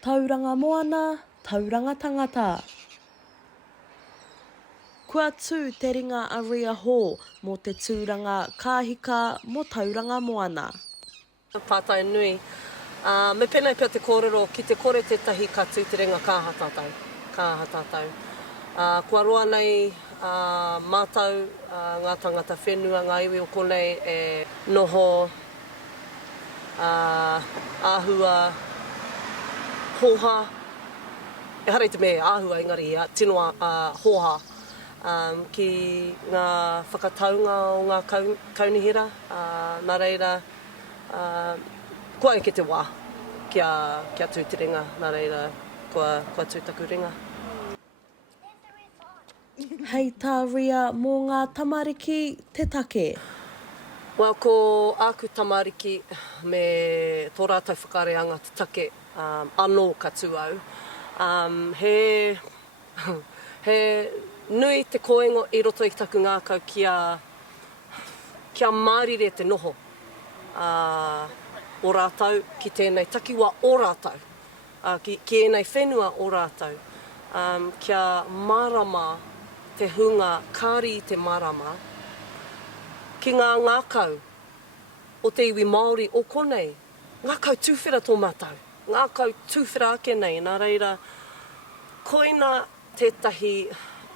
Tauranga moana, tauranga tangata. Kua tū te ringa a Ria Hall mō te tūranga kāhika mō tauranga moana. Pātai nui. Me pēnei pia te kōrero ki te kore tētahi ka tū te ringa kāhatātau. Kua roa nei mātau ngā tangata whenua, ngā iwi o konei e noho, āhua, hoha. E harei te me āhua engari tinoa hoha. Ki ngā whakataunga o ngā kaunihira, nā reira, kua e ke te wā kia tū te ringa, nā reira kua tūtaku ringa. Hei tā Ria mō ngā tamariki te take. Well, ko āku tamariki me tō rātou whakareanga te take anō ka tū au. He nui te koengo i roto i taku ngākau kia mārire te noho o rātou ki tēnei takiwa o rātou, ki ēnei whenua o rātou. Kia marama te hunga kāri i te marama ki ngā ngākau o te iwi Māori o konei. Ngākau tūwhera tō mātou, ngākau tūwhera ake nei, nā reira koina tētahi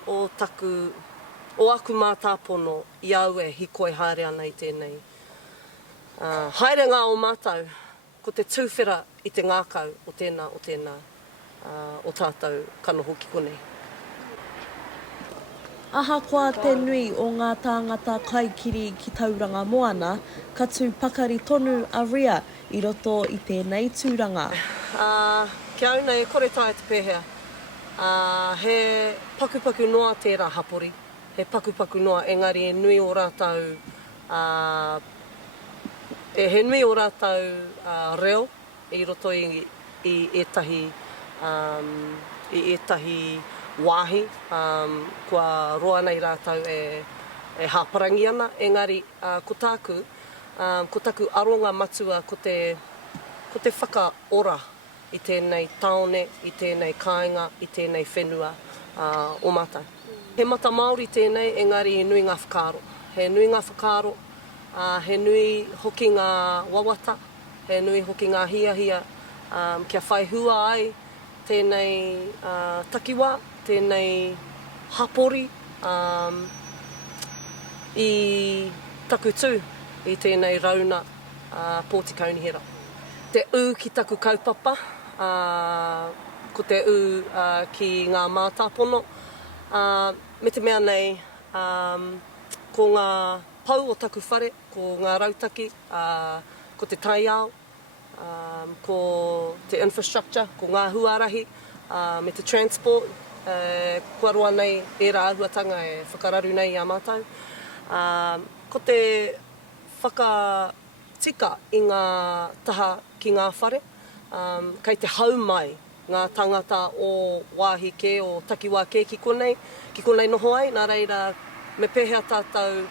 o aku mātāpono i au e hikoi haere ana i tēnei. Haere ngā o mātou, ko te tūwhera i te ngākau o tēnā, o tātou kanoho ki konei. Ahakoa te nui o ngā tāngata kaikiri ki tauranga moana, ka tū pakari tonu a Ria i roto i tēnei tūranga. Kia au nei, kore tae te pēhea. He pakupaku noa tērā hapori, he pakupaku noa, engari e nui o rātou, he nui o rātou reo i roto i etahi wāhi, kua roa nei rātou e hāparangi ana, engari ko tāku aronga matua ko te whakaora i tēnei taone, i tēnei kāinga, i tēnei whenua o mātou. He mata Māori tēnei, engari he nui ngā whakaaro. He nui ngā whakaaro, he nui hoki ngā wawata, he nui hoki ngā hiahia, kia whai hua ai tēnei takiwā, tēnei hapori i taku tū, i tēnei rauna pōti kaunihira. Te ū ki taku kaupapa, ko te ū ki ngā mātāpono, me te mea nei, ko ngā pau o taku whare, ko ngā rautaki, ko te taiao, ko te infrastructure, ko ngā huarahi, me te transport, kua roa nei e rā ahuatanga e whakararu nei a mātou. Ko te whakatika i ngā taha ki ngā whare, kei te hau mai ngā tangata o wāhi ke, o takiwā ke ki konei noho ai, nā reira me pēhea tātou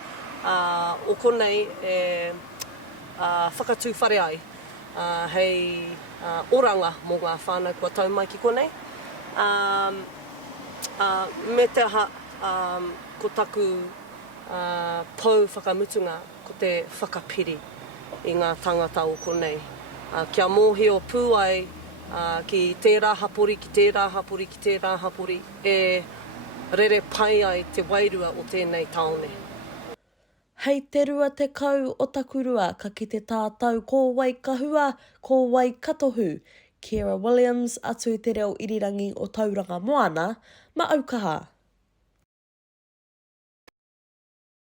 o konei e whakatū whare ai, hei oranga mō ngā whānau kua tau mai ki konei. Me te aha ko taku pou whakamutunga, ko te whakapiri i ngā tangata o konei. Kia mōhio pū ai ki tērā hapori, e rere pai ai te wairua o tēnei taone. Hei te rua te kau o taku rua, ka kite tātou ko wai kahua, ko wai katohu. Kira Williams, atu i te reo irirangi o tauranga moana, ma Aukaha.